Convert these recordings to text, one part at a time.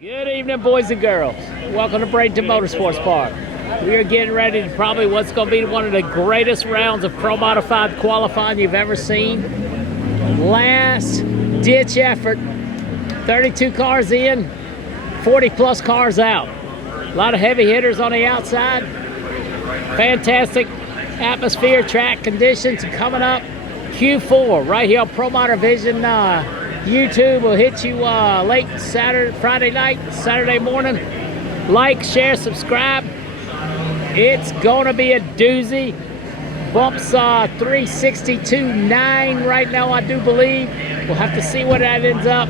Good evening, boys and girls. Welcome to Bradenton Motorsports Park. We are getting ready to probably what's going to be one of the greatest rounds of Pro Modified qualifying you've ever seen. Last ditch effort. 32 cars in, 40 plus cars out. A lot of heavy hitters on the outside. Fantastic atmosphere, track conditions coming up. Q4 right here on ProModer Vision. YouTube will hit you late Friday night, Saturday morning. Like, share, subscribe. It's gonna be a doozy. Bumps 362.9 right now, I do believe. We'll have to see what that ends up.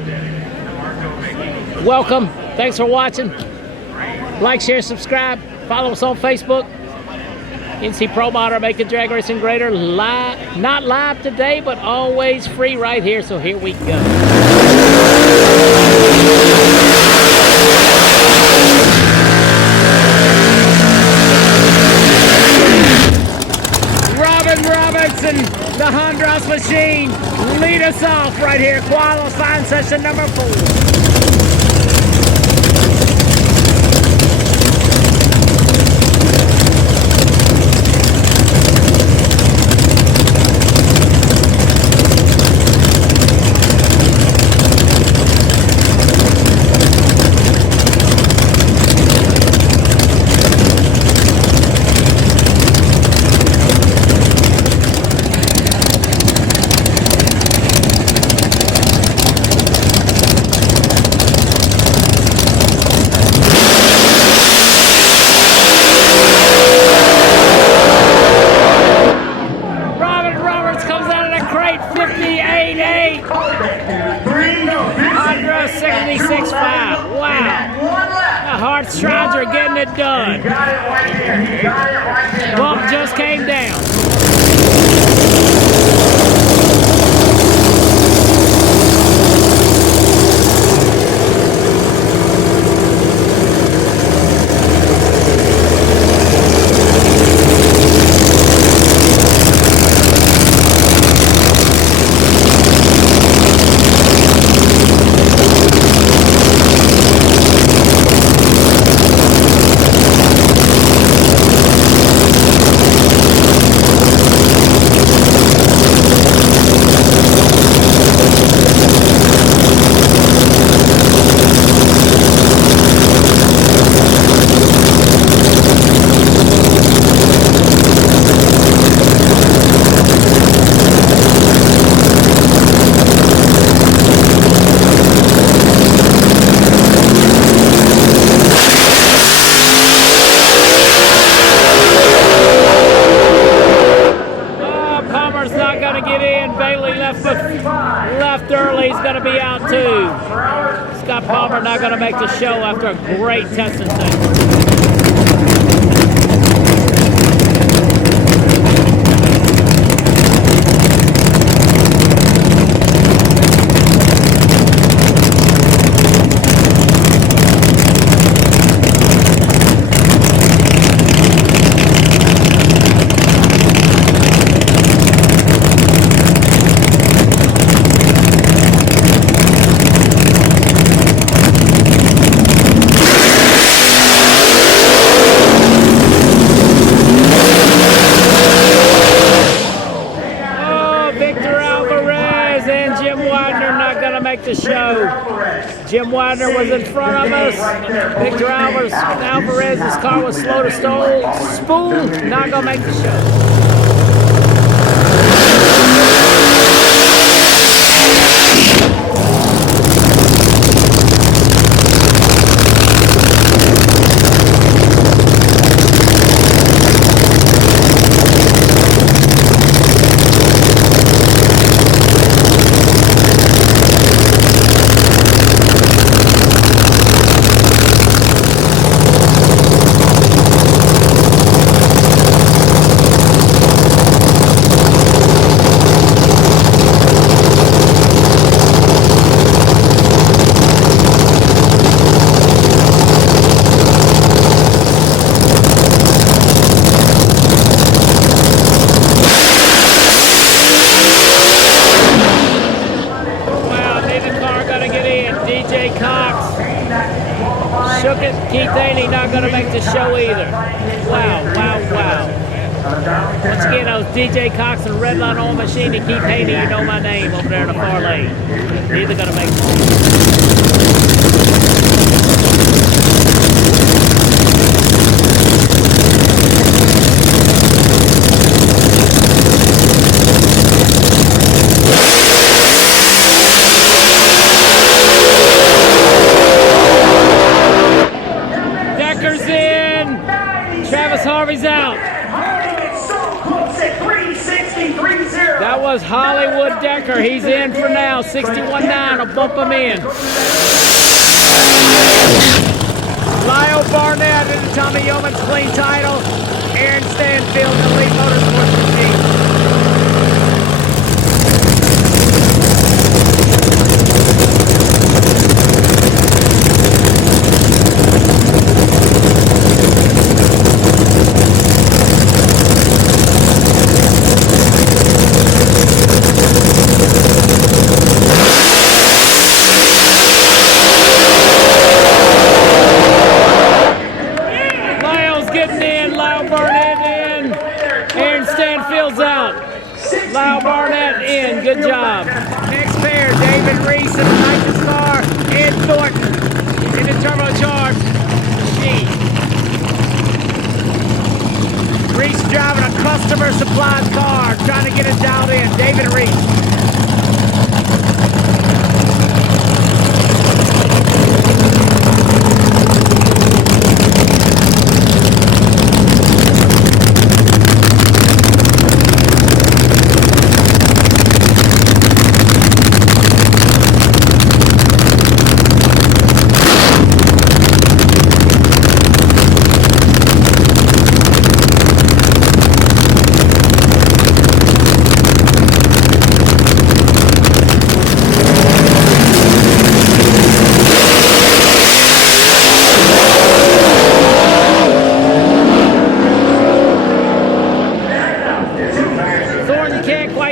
Welcome. Thanks for watching. Like, share, subscribe. Follow us on Facebook. NC ProModer, making drag racing greater. Live, not live today, but always free right here. So here we go. Robinson, the Honduras machine, lead us off right here. Qualifying session number 4. Strides are getting it done. Bump just came down. Left early, he's going to be out too. Scott Palmer not going to make the show after a great testing session. Make the show. Jim Widener was in front of us. Victor Alvarez's car was slow to spool. Not gonna make the show. either. Wow, wow, wow. Once again, that was DJ Cox and Redline on Machine to keep Haney, you know my name, over there in the far lane. Neither gonna make Decker's in. Travis Harvey's out. That was Hollywood Decker. He's in for now. 61.9. I'll bump him in. Lyle Barnett into Tommy Yeoman's clean title. Aaron Stanfield in the lead motorsports machine. Lyle Barnett in. Good job. Next pair, David Reese in the Nitrous car. Ed Thornton in the turbocharged machine. Reese driving a customer supplied car, trying to get it dialed in. David Reese.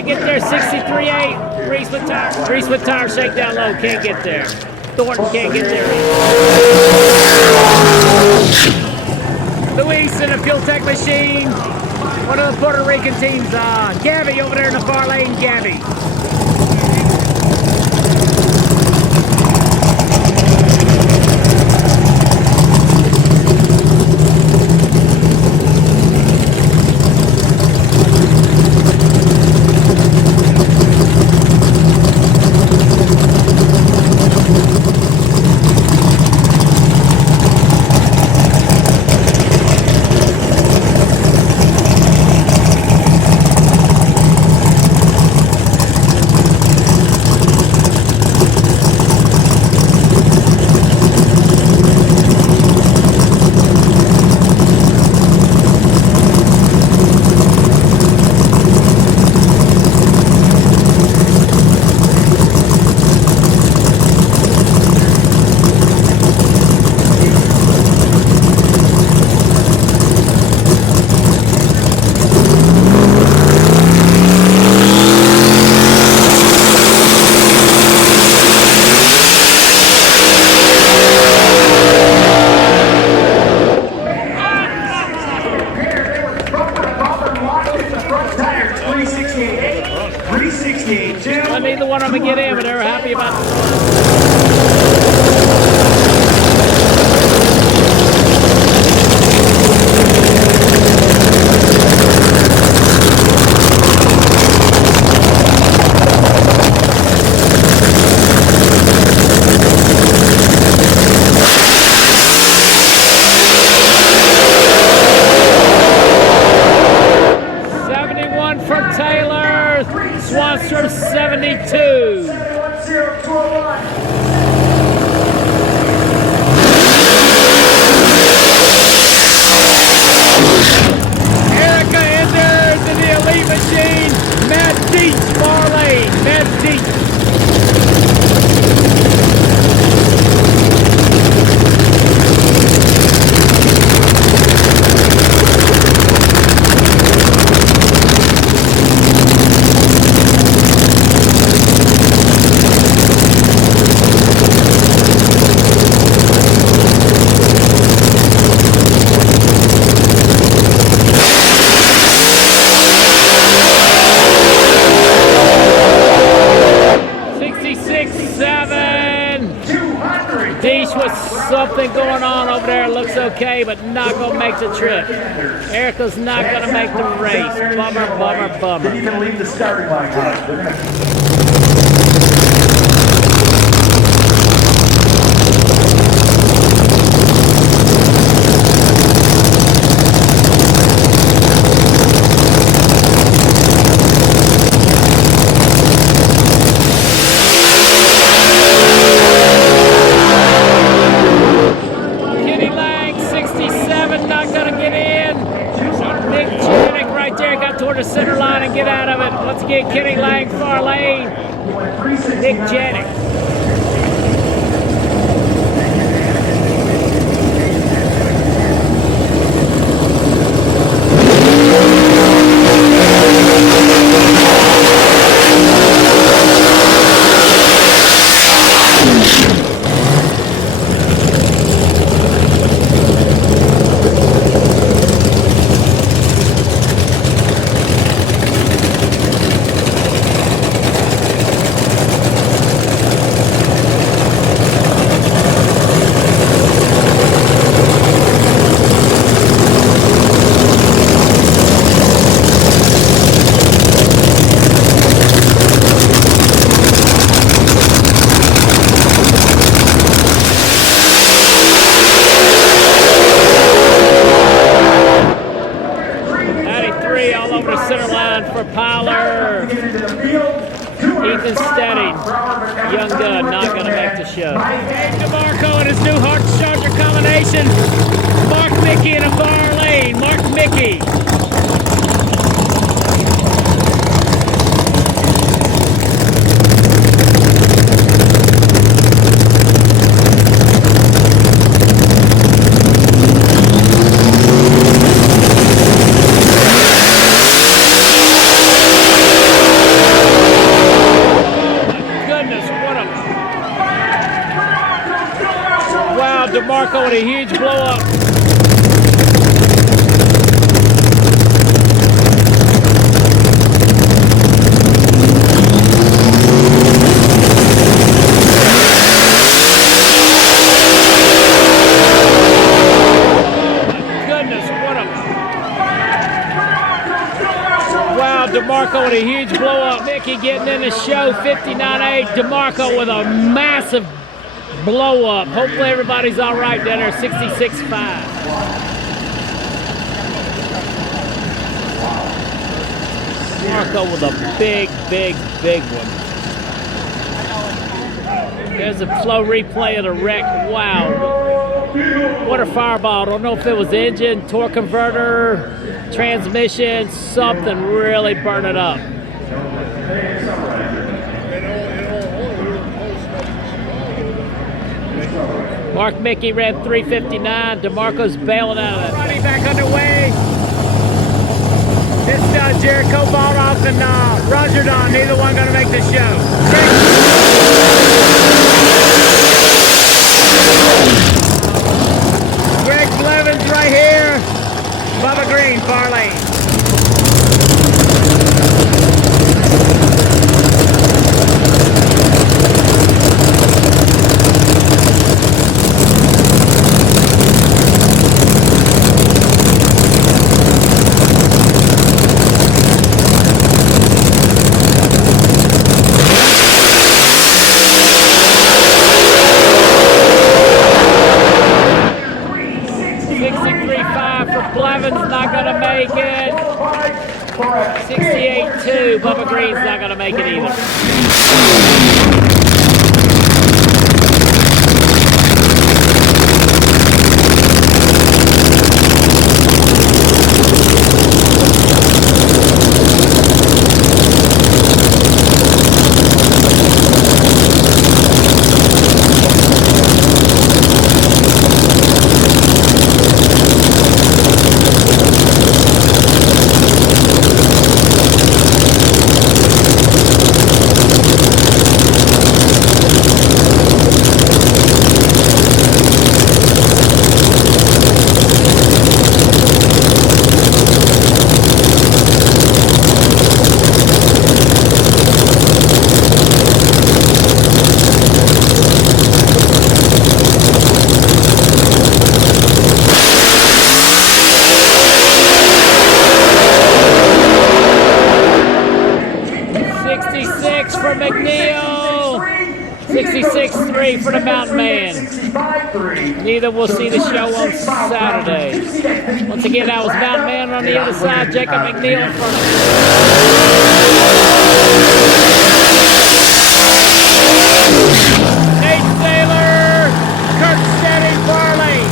Get there, 63.8. Reese with tire shake down low, can't get there. Thornton can't get there. Luis in a Fuel Tech machine. One of the Puerto Rican teams, Gabby over there in the far lane, Gabby. Neither one of them get in, but they're happy about Swanstrom 72. Erica enters in the elite machine. Matt Dietz, far lane. Matt Dietz. something going on over there. Looks okay, but not going to make the trip. Erica's not going to make the race. Bummer, bummer, bummer. Didn't even leave the starting line. Toward the center line and get out of it. Once again, Kenny Lang, far lane. Nick Janik. Center line for Powler. Ethan Stedding. Young gun, not going to make the show. Dave DeMarco and his new Hard Charger combination. Mark Mickey in a far lane. Mark Mickey. DeMarco with a huge blow up. Goodness, what a... Wow, DeMarco with a huge blow up. Mickey getting in the show, 59.8. DeMarco with a massive blow up. Hopefully everybody's all right down there, 66.5. Marco with a big, big, big one. There's a slow replay of the wreck. Wow. What a fireball. I don't know if it was engine, torque converter, transmission, something really burned it up. Mark Mickey ran 3:59. DeMarco's bailing out of that. Running back underway. This Jericho Baldoff and Roger Don, neither one going to make the show. Greg Blevins right here. Bubba Green, far lane. Not gonna make it. 68.2. Bubba Green's not gonna make it either. McNeil. 66-3 for the Mountain Man. Neither will see the show on Saturday. Once again, that was Mountain Man on the other side. Jacob McNeil in front of him. Nate Saylor, Kurt Steady, Farley.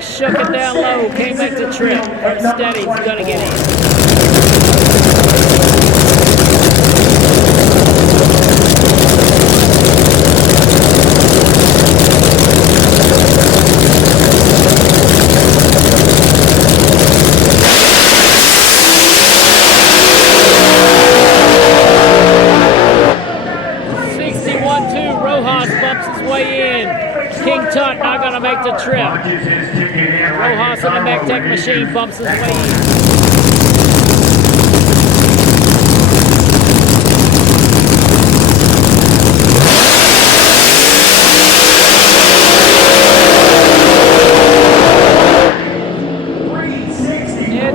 Shook it down low, came back to trip. Kurt Steady's gonna get in. 61-2, Rojas bumps his way in. King Tut not gonna make the trip. Rojas in the MechTech machine bumps his way in.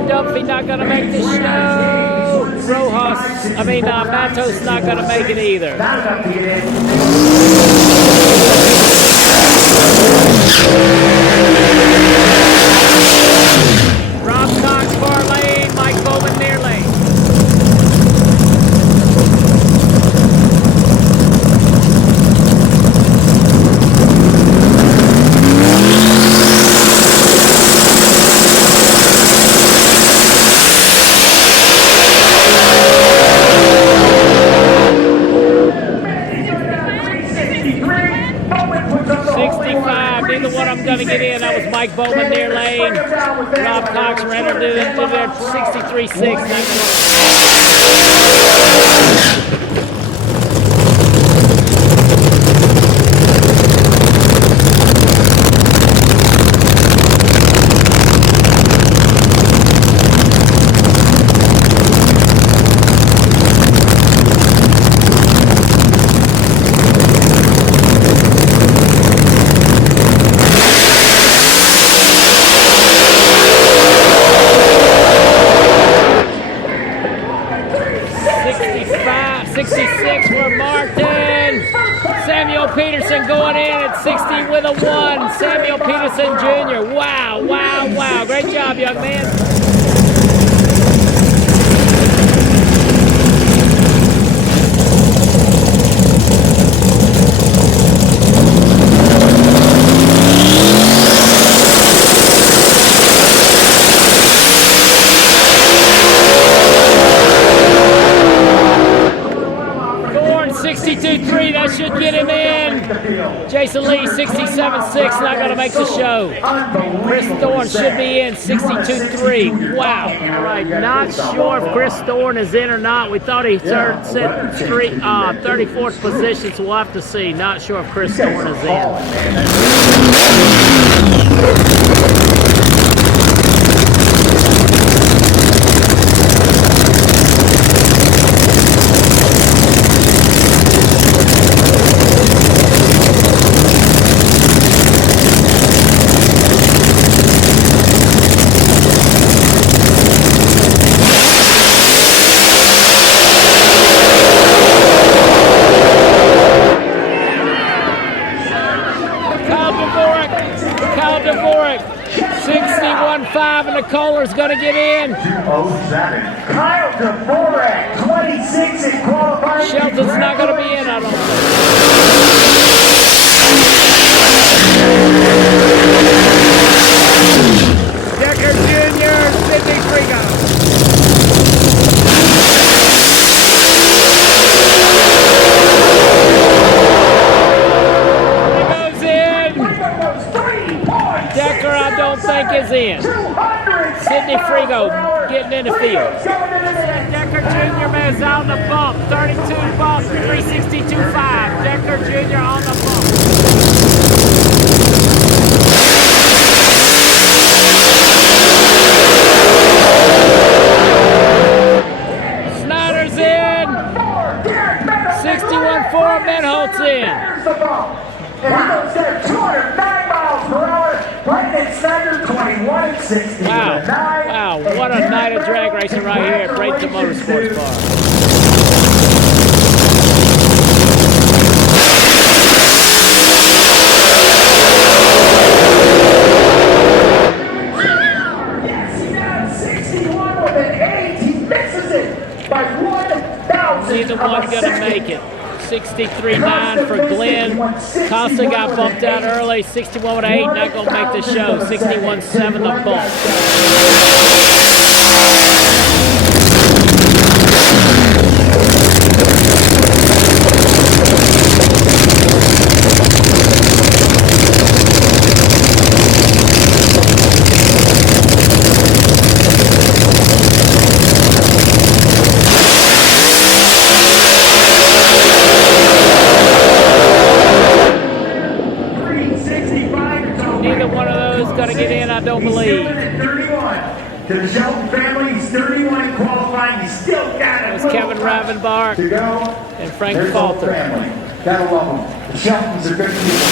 Dumpy not gonna make the show. Matos not gonna make it either. Rob Cox far lane, Mike Bowman near lane. Going to get in. That was Mike Bowman near lane. Rob Cox ran into their 63-6. 66 for Martin. Samuel Peterson going in at 60 with a 1. Samuel Peterson Jr. Wow, wow, wow. Great job, young man. That should get him in. Jason Lee, 67-6, not going to make the show. Chris Thorne should be in, 62-3. Wow. All right, not sure if Chris Thorne is in or not. We thought he set 34th position, so we'll have to see. Not sure if Chris Thorne is in. going to get in? 207. Kyle Dvorak, 26 in qualifying. Shelton's not going to be in, I don't think. Decker Jr., Sidney Frigo. Decker, I don't think is in. Sidney Frigo getting in the field. Decker Jr. is on the bump. 32 bump, 362.5. Decker Jr. on the bump. Snyder's in. 61.4. Menholt's in. And he goes there 209 miles per hour. Bradenton Snyder, 21.60. Wow, what a night of drag racing right here at Bradenton Motorsports Park. Yes, he does 61 with an 8. He misses it by 1,000. Neither one gonna make it. 63.9 for Glenn. Costa got bumped out early. 61 with 8, not going to make the show. 61.7 the bump. I don't believe. To the Shelton family, he's 31 in qualifying. He's still got it. It was Kevin Ravenbach to go. And Frank Falter. Gotta love them. The Sheltons are good people.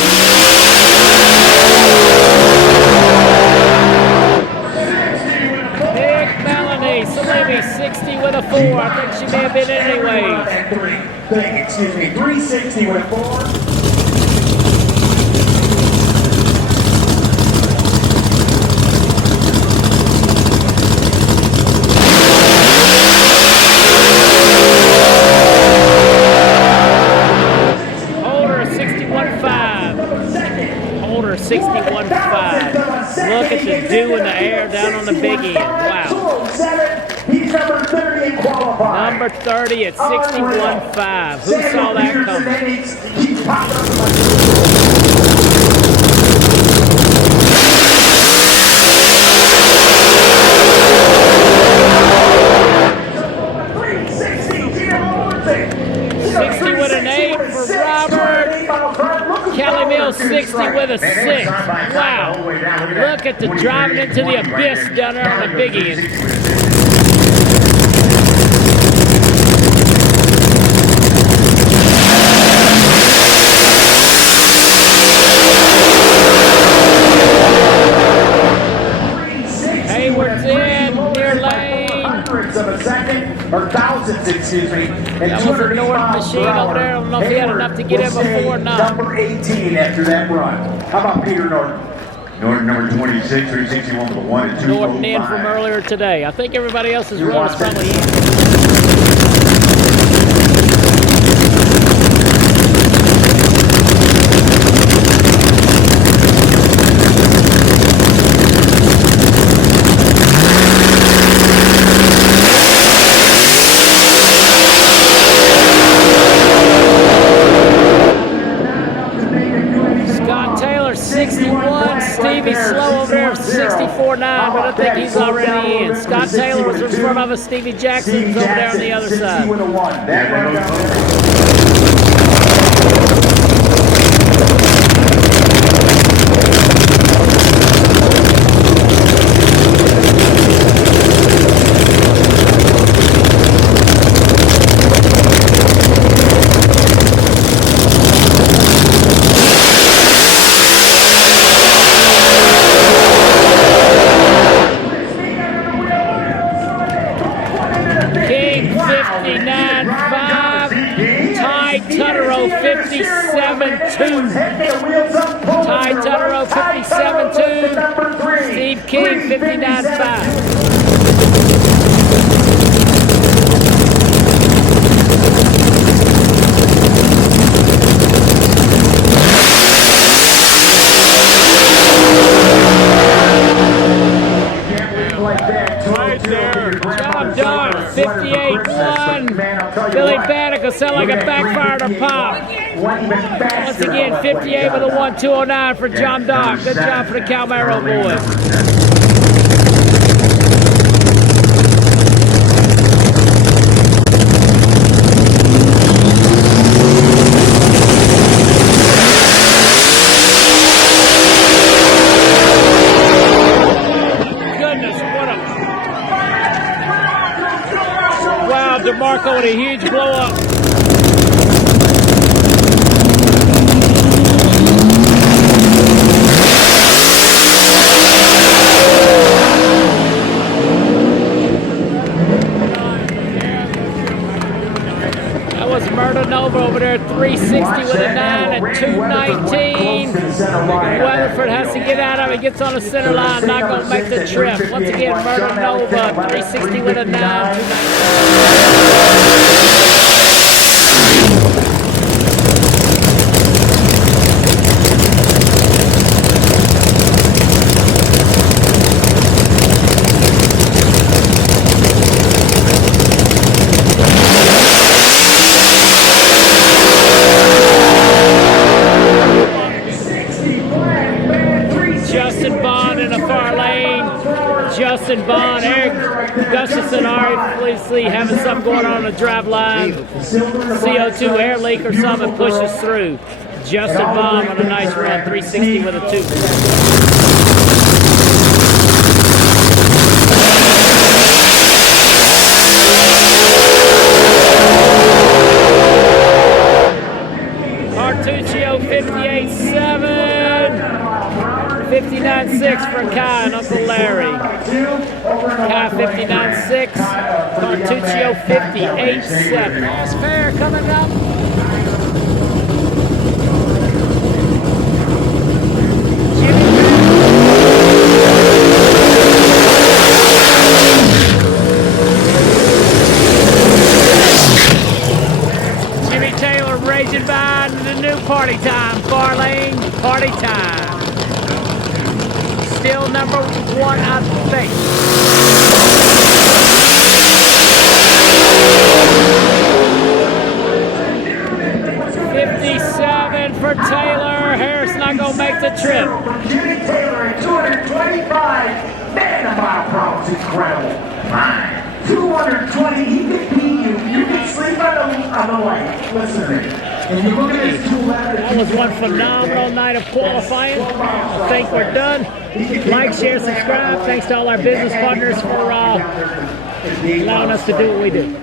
Nick Melanie, Salemi, 60 with a 4. I think she may have been anyway. Excuse me, 360 with a 4. Holder 61.5. Look at the dew in the air down on the big end. Wow. He's number 30 in qualifying. Number 30 at 61.5. Who saw that coming? Kelly Mills 60 with a 6. Wow. Look at the driving into the abyss down there on the big end. Hayward's in, near lane. Hundreds of a second, or thousands, excuse me. That was a North machine over there. I don't know if he had enough to get in before or not. Number 18 after that run. How about Peter Norton? Norton number 26, 361 with a 1 and 2. Norton in from earlier today. I think everybody else's run is probably in. Slow over there, 64.9, but I think he's already in. Scott Taylor was in front of us. Stevie Jackson's over there on the other side. King 59.5, Ty Tutterow 57.2. Ty Tutterow 57.2, Steve King 59.5. but man, I'll tell you Billy what, Bannock will sound like a backfired or pop. Once again, 58 with a 1-209 for John Dock. Good job for the Calmero boys. Wow, DeMarco with a huge blow up. That was Murder Nova over there, 360 with a 9 at 219. Weatherford has to get out of it, gets on the center line, not going to make the trip. Once again, Murder Nova, 360 with a 9, 219. Justin Bond, Eric Gustafson, obviously having something going on the drive line. CO2 air leak or something pushes through. Justin Bond on a nice run, 360 with a 2. Artuccio 58.7. 59.6 for Kai and Uncle Larry. Kai 59.6. Artuccio 58.7. Last pair coming up. Jimmy Taylor raging by the new party time. Far lane, party time. Still number 1, I think. 57 for Taylor. Harris not going to make the trip. Jimmy Taylor at 225. Man, the mile per hour is incredible. 220, he can beat you. You can sleep on the light. Listen to me. That was one phenomenal night of qualifying. I think we're done. Like, share, subscribe. Thanks to all our business partners for allowing us to do what we do.